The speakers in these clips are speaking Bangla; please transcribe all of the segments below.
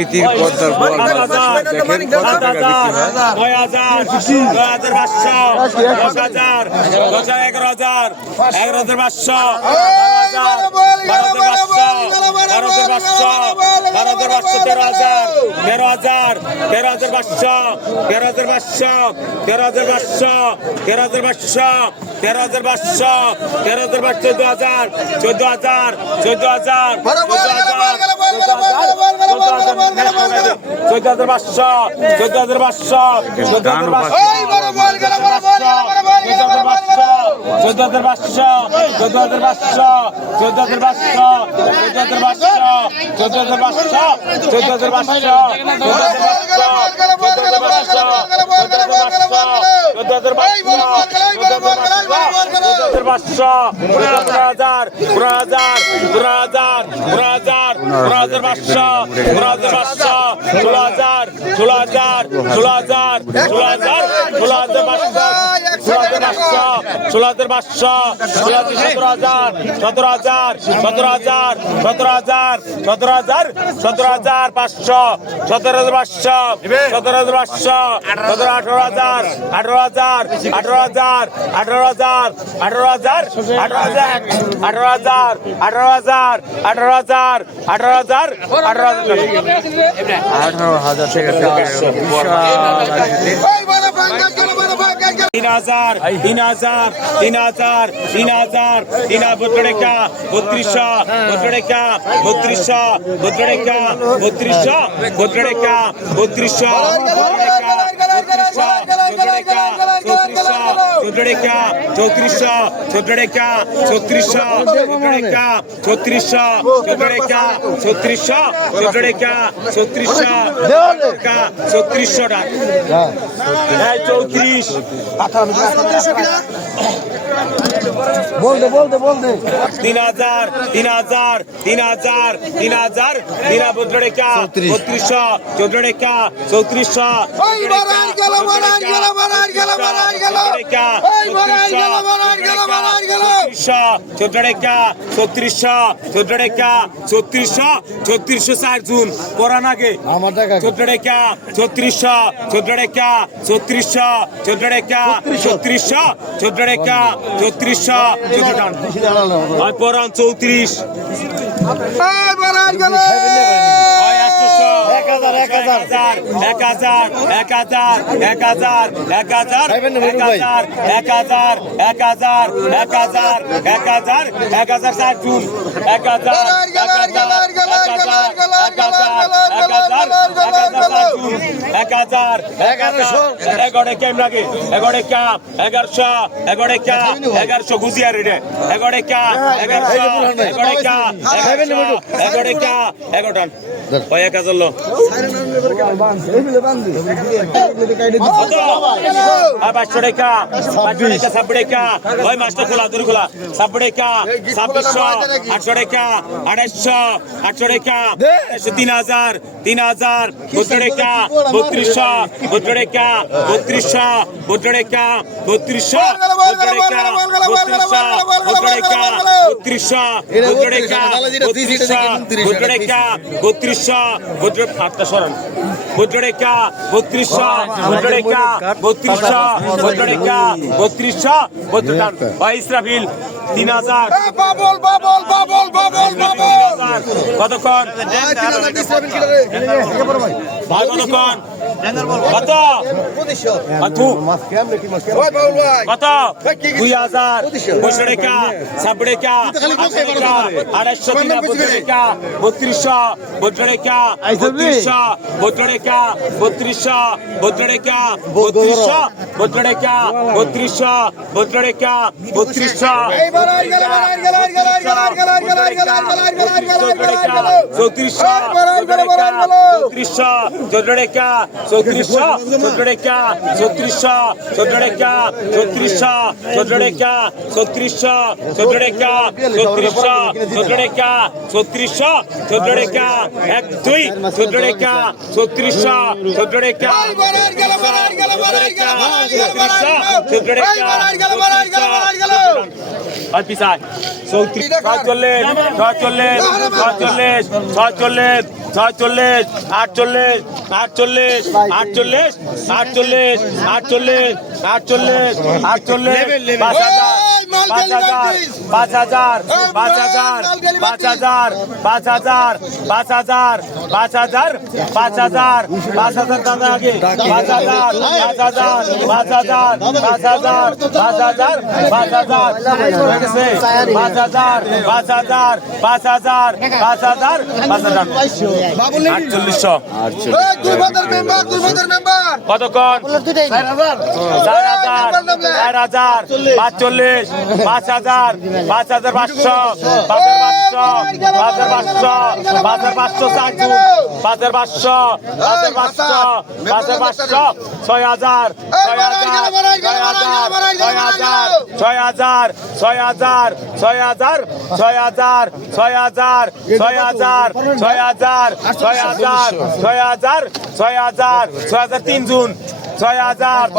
আকৃতির পদ্মার বল দেখেন কত টাকা বিক্রি হয় 3000 কতক্ষণ কতক্ষণ কত কত 2000 200 টাকা 90 টাকা 250 টাকা 3200 টাকা 3200 টাকা 3200 টাকা 3200 টাকা 3200 টাকা 3200 46 47 48 46 48 48 48 48 48 48 48 5000 5000 5000 5000 5000 5000 5000 5000 দাদা আগে 5000 5000 5000 5000 5000 5000 হয়ে গেছে 5000 5000 5000 5000 5000 4800 কতক্ষণ 4000 4000 45 5000 5500 তিন জুন 6000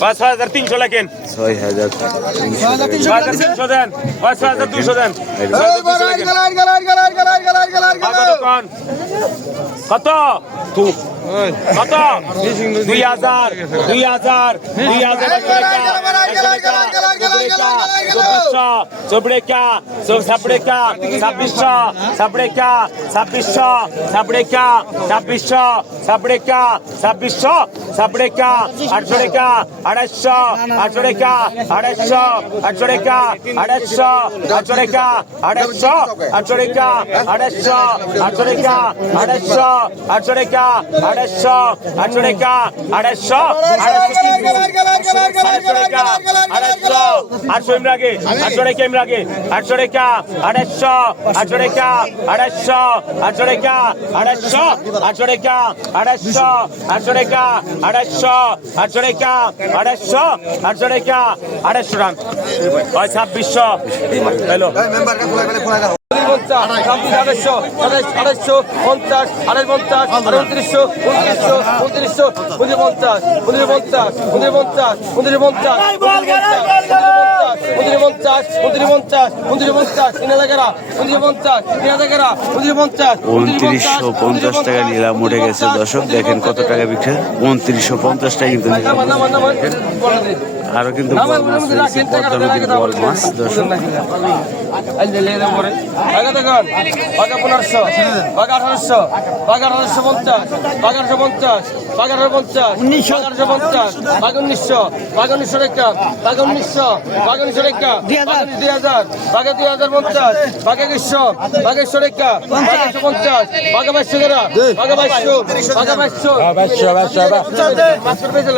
5300 লেখেন 6300 দেন 6200 দেন কত কত 2000 চবড়েকা 2600 সাবড়েকা 800 টাকা নিলাম উঠে গেছে দর্শক দেখেন কত টাকা বিক্রি 2950 টাকা কিন্তু আরো কিন্তু বল মাছ রয়েছে, পদ্মা নদীর বল মাছ দর্শক বাঘা 1500 বাঘা 1800 বাঘা 1850 বাঘা 1850 বাঘা 1850 1950 বাঘা 1900 বাঘা 1900 টাকা বাঘা 1900 বাঘা 1900 টাকা 2000 বাঘা 2050 বাঘা 2100 বাঘা 100 টাকা বাঘা 150 বাঘা 2200 টাকা বাঘা 2200 বাঘা 2200 মাছ পেয়েছে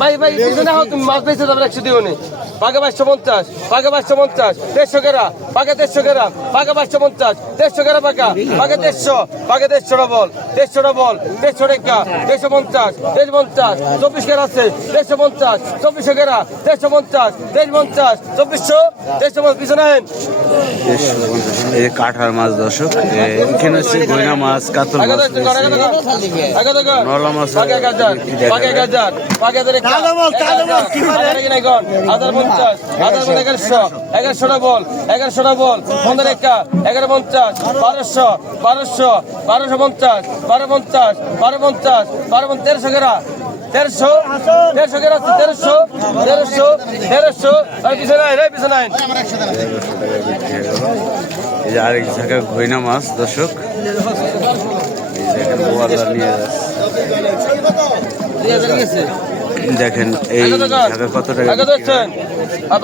ভাই ভাই না হোক তুমি মাছ পেয়েছে তারপর 100 দিও নি বাঘা 2250 বাঘা 2250 150 টাকা বাঘা 150 টাকা বাঘা 2250 150 টাকা বাঘা বাঘা 150 বাঘা 150 বল 150 বল 150 টাকা 150 150 24 টাকা আছে 150 24 টাকা 150 150 2400 150 পিছনে আহেন এই কাঠার মাছ দর্শক এখানে হচ্ছে গয়না মাছ কাতল মাছ নলা মাছ বাঘা 1000 বাঘা 1000 বাঘা 1000 কালো মাছ কি করে নাই কোন 1050 1100 1100 বল 1100 বল 15 টাকা 1150 1200 1200 1250 1250 1250 1300 টাকা 1300 টাকা আছে 1300 পিছনে এই যে আরেক জায়গায় গয়না মাছ দর্শক দেখেন এই জায়গা কত টাকা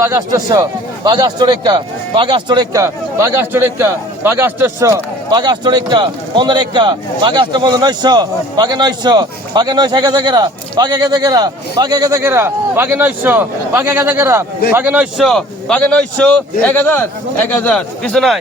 বাঘ 800 বাঘ 800 টাকা বাঘ 800 টাকা বাঘ 800 টাকা বাঘ 800 বাঘ 800 টাকা 15 টাকা বাঘ 800 900 বাঘে 900 বাঘে 900 টাকা বাঘে 1000 টাকা বাঘে 1000 টাকা বাঘে 900 বাঘে 1000 টাকা বাঘে 900 বাঘে 900 1000 পিছু নাই